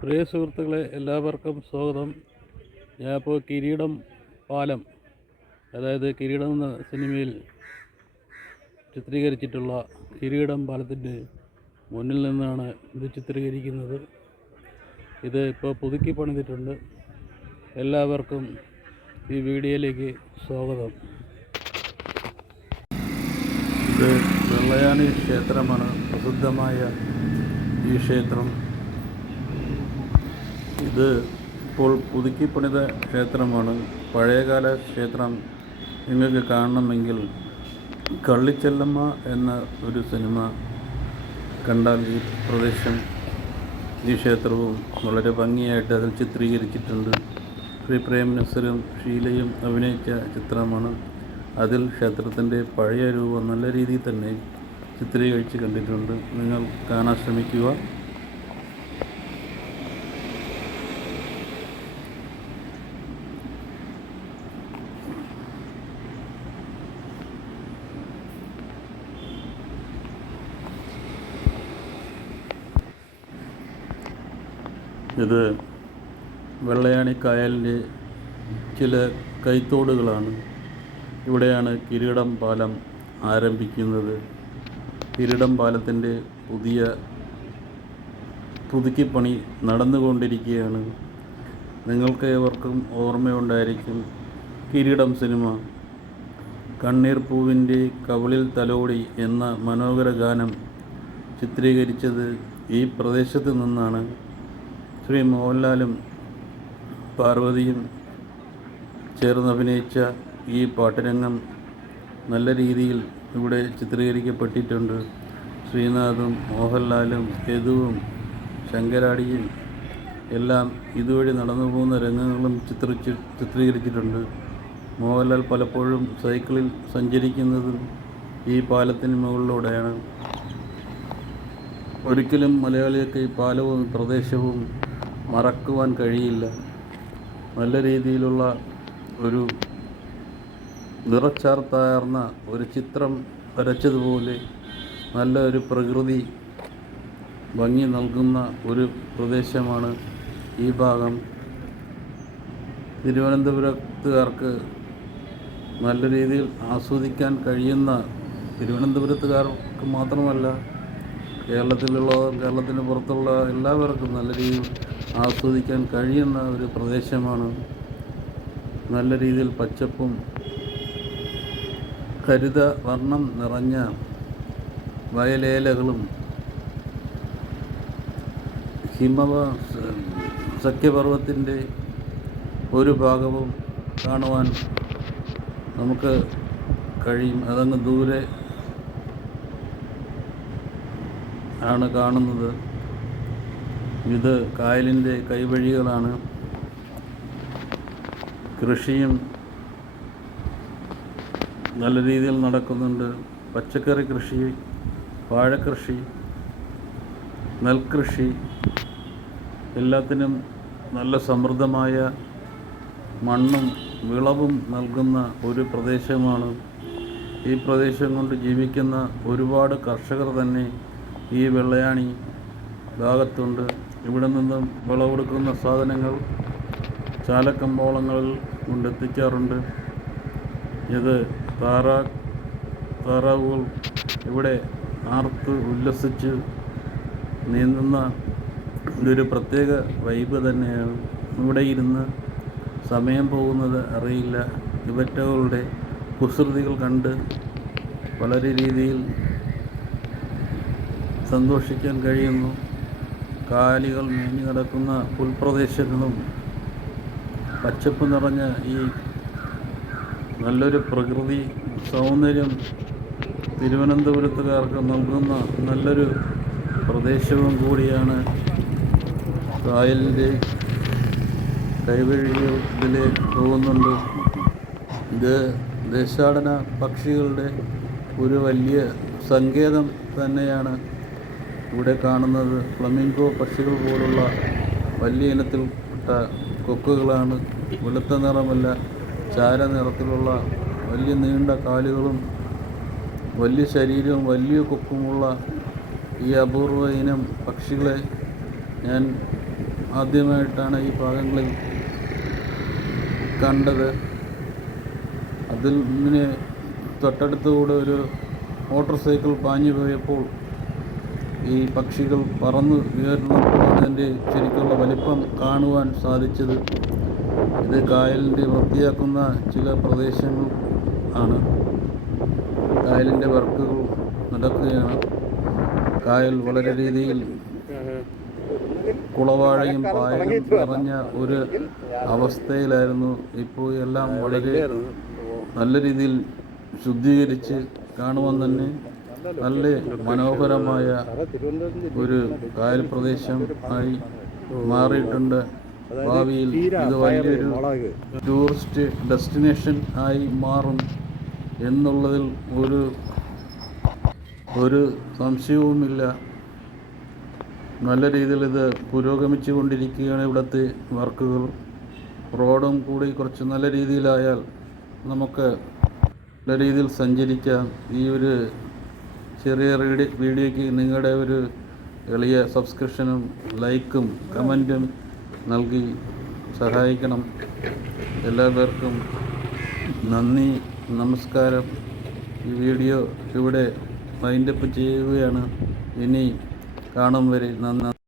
പ്രിയ സുഹൃത്തുക്കളെ, എല്ലാവർക്കും സ്വാഗതം. ഞാനിപ്പോൾ കിരീടം പാലം, അതായത് കിരീടം എന്ന സിനിമയിൽ ചിത്രീകരിച്ചിട്ടുള്ള കിരീടം പാലത്തിൻ്റെ മുന്നിൽ നിന്നാണ് ഇത് ചിത്രീകരിക്കുന്നത്. ഇത് ഇപ്പോൾ പുതുക്കി പണിതിട്ടുണ്ട്. എല്ലാവർക്കും ഈ വീഡിയോയിലേക്ക് സ്വാഗതം. ഇത് വെള്ളയാണി ക്ഷേത്രമാണ്, പ്രസിദ്ധമായ ഈ ക്ഷേത്രം. ഇത് ഇപ്പോൾ പുതുക്കി പണിത ക്ഷേത്രമാണ്. പഴയകാല ക്ഷേത്രം നിങ്ങൾക്ക് കാണണമെങ്കിൽ കള്ളിച്ചെല്ലമ്മ എന്ന ഒരു സിനിമ കണ്ടാൽ ഈ പ്രദേശം, ഈ ക്ഷേത്രവും വളരെ ഭംഗിയായിട്ട് അതിൽ ചിത്രീകരിച്ചിട്ടുണ്ട്. ശ്രീ പ്രേം നസീറും ഷീലയും അഭിനയിച്ച ചിത്രമാണ്. അതിൽ ക്ഷേത്രത്തിൻ്റെ പഴയ രൂപം നല്ല രീതിയിൽ തന്നെ ചിത്രീകരിച്ച് കണ്ടിട്ടുണ്ട്. നിങ്ങൾ കാണാൻ ശ്രമിക്കുക. ഇത് വെള്ളയാണി കായലിൻ്റെ ചില കൈത്തോടുകളാണ്. ഇവിടെയാണ് കിരീടം പാലം ആരംഭിക്കുന്നത്. കിരീടം പാലത്തിൻ്റെ പുതുക്കിപ്പണി നടന്നുകൊണ്ടിരിക്കുകയാണ്. നിങ്ങൾക്ക് ഏവർക്കും ഓർമ്മയുണ്ടായിരിക്കും കിരീടം സിനിമ. കണ്ണീർ പൂവിൻ്റെ കവിളിൽ തലോടി എന്ന മനോഹര ഗാനം ചിത്രീകരിച്ചത് ഈ പ്രദേശത്ത് നിന്നാണ്. ശ്രീ മോഹൻലാലും പാർവതിയും ചേർന്ന് അഭിനയിച്ച ഈ പാട്ടുരംഗം നല്ല രീതിയിൽ ഇവിടെ ചിത്രീകരിക്കപ്പെട്ടിട്ടുണ്ട്. ശ്രീനാഥും മോഹൻലാലും യദുവും ശങ്കരാടിയും എല്ലാം ഇതുവഴി നടന്നു പോകുന്ന രംഗങ്ങളും ചിത്രീകരിച്ചിട്ടുണ്ട്. മോഹൻലാൽ പലപ്പോഴും സൈക്കിളിൽ സഞ്ചരിക്കുന്നതും ഈ പാലത്തിന് മുകളിലൂടെയാണ്. ഒരിക്കലും മലയാളികൾക്ക് ഈ പാലവും പ്രദേശവും മറക്കുവാൻ കഴിയില്ല. നല്ല രീതിയിലുള്ള ഒരു നിറച്ചാർത്താർന്ന ഒരു ചിത്രം വരച്ചതുപോലെ നല്ല ഒരു പ്രകൃതി ഭംഗി നൽകുന്ന ഒരു പ്രദേശമാണ് ഈ ഭാഗം. തിരുവനന്തപുരത്തുകാർക്ക് നല്ല രീതിയിൽ ആസ്വദിക്കാൻ കഴിയുന്ന, തിരുവനന്തപുരത്തുകാർക്ക് മാത്രമല്ല കേരളത്തിന് പുറത്തുള്ള എല്ലാവർക്കും നല്ല രീതിയിൽ ആസ്വദിക്കാൻ കഴിയുന്ന ഒരു പ്രദേശമാണ്. നല്ല രീതിയിൽ പച്ചപ്പും ഹരിത വർണ്ണം നിറഞ്ഞ വയലേലകളും സഖ്യപർവ്വത്തിൻ്റെ ഒരു ഭാഗവും കാണുവാൻ നമുക്ക് കഴിയും. അതങ്ങ് ദൂരെ ആണ് കാണുന്നത്. ഇത് കായലിൻ്റെ കൈവഴികളാണ്. കൃഷിയും നല്ല രീതിയിൽ നടക്കുന്നുണ്ട്. പച്ചക്കറി കൃഷി, വാഴക്കൃഷി, നെൽകൃഷി, എല്ലാത്തിനും നല്ല സമൃദ്ധമായ മണ്ണും വിളവും നൽകുന്ന ഒരു പ്രദേശമാണ്. ഈ പ്രദേശം കൊണ്ട് ജീവിക്കുന്ന ഒരുപാട് കർഷകർ തന്നെ ഈ വെള്ളയാണി ഭാഗത്തുണ്ട്. ഇവിടെ നിന്നും വിളവെടുക്കുന്ന സാധനങ്ങൾ ചാലക്കമ്പോളങ്ങളിൽ കൊണ്ടെത്തിക്കാറുണ്ട്. ഇത് താറാവുകൾ ഇവിടെ ആർത്ത് ഉല്ലസിച്ച് നീന്തുന്ന ഇതൊരു പ്രത്യേക വൈബ് തന്നെയാണ്. ഇവിടെ ഇരുന്ന് സമയം പോകുന്നത് അറിയില്ല. ഇവറ്റകളുടെ കുസൃതികൾ കണ്ട് വളരെ രീതിയിൽ സന്തോഷിക്കാൻ കഴിയുന്നു. കാലികൾ മേഞ്ഞു കിടക്കുന്ന പുൽപ്രദേശങ്ങളും പച്ചപ്പ് നിറഞ്ഞ ഈ നല്ലൊരു പ്രകൃതി സൗന്ദര്യം തിരുവനന്തപുരത്തുകാർക്ക് നൽകുന്ന നല്ലൊരു പ്രദേശവും കൂടിയാണ്. കായലിൻ്റെ കൈവഴികൾ ഇതിൽ പോകുന്നുണ്ട്. ഇത് ദേശാടന പക്ഷികളുടെ ഒരു വലിയ സങ്കേതം തന്നെയാണ്. ഇവിടെ കാണുന്നത് ഫ്ലമിംഗോ പക്ഷികൾ പോലുള്ള വലിയ ഇനത്തിൽപ്പെട്ട കൊക്കുകളാണ്. വെളുത്ത നിറമല്ല, ചാര നിറത്തിലുള്ള വലിയ നീണ്ട കാലുകളും വലിയ ശരീരവും വലിയ കൊക്കുമുള്ള ഈ അപൂർവ ഇനം പക്ഷികളെ ഞാൻ ആദ്യമായിട്ടാണ് ഈ ഭാഗങ്ങളിൽ കണ്ടത്. അതിൽ ഇങ്ങനെ തൊട്ടടുത്തുകൂടെ ഒരു മോട്ടോർ സൈക്കിൾ പാഞ്ഞു പോയപ്പോൾ ഈ പക്ഷികൾ പറന്ന് ഉയർന്നപ്പോഴാണ് ഇതിൻ്റെ ശരിക്കുള്ള വലിപ്പം കാണുവാൻ സാധിച്ചത്. ഇത് കായലിൻ്റെ വൃത്തിയാക്കുന്ന ചില പ്രദേശങ്ങൾ ആണ്. കായലിൻ്റെ വർക്കുകൾ നടക്കുകയാണ്. കായൽ വളരെ രീതിയിൽ കുളവാഴയും പായലും നിറഞ്ഞ ഒരു അവസ്ഥയിലായിരുന്നു. ഇപ്പോൾ എല്ലാം വളരെ നല്ല രീതിയിൽ ശുദ്ധീകരിച്ച് കാണുവാൻ തന്നെ നല്ല മനോഹരമായ ഒരു കായൽ പ്രദേശം ആയി മാറിയിട്ടുണ്ട്. ഭാവിയിൽ ഇത് വലിയൊരു ടൂറിസ്റ്റ് ഡെസ്റ്റിനേഷൻ ആയി മാറും എന്നുള്ളതിൽ ഒരു സംശയവുമില്ല. നല്ല രീതിയിൽ ഇത് പുരോഗമിച്ചു കൊണ്ടിരിക്കുകയാണ്. ഇവിടുത്തെ വർക്കുകൾ റോഡും കൂടി കുറച്ച് നല്ല രീതിയിലായാൽ നമുക്ക് നല്ല രീതിയിൽ സഞ്ചരിക്കാം. ഈ ഒരു ചെറിയ വീഡിയോയ്ക്ക് നിങ്ങളുടെ ഒരു എളിയ സബ്സ്ക്രിപ്ഷനും ലൈക്കും കമൻറ്റും നൽകി സഹായിക്കണം. എല്ലാവർക്കും നന്ദി, നമസ്കാരം. ഈ വീഡിയോ ഇവിടെ വൈൻഡപ്പ് ചെയ്യുകയാണ്. ഇനി കാണും വരെ നന്ദി.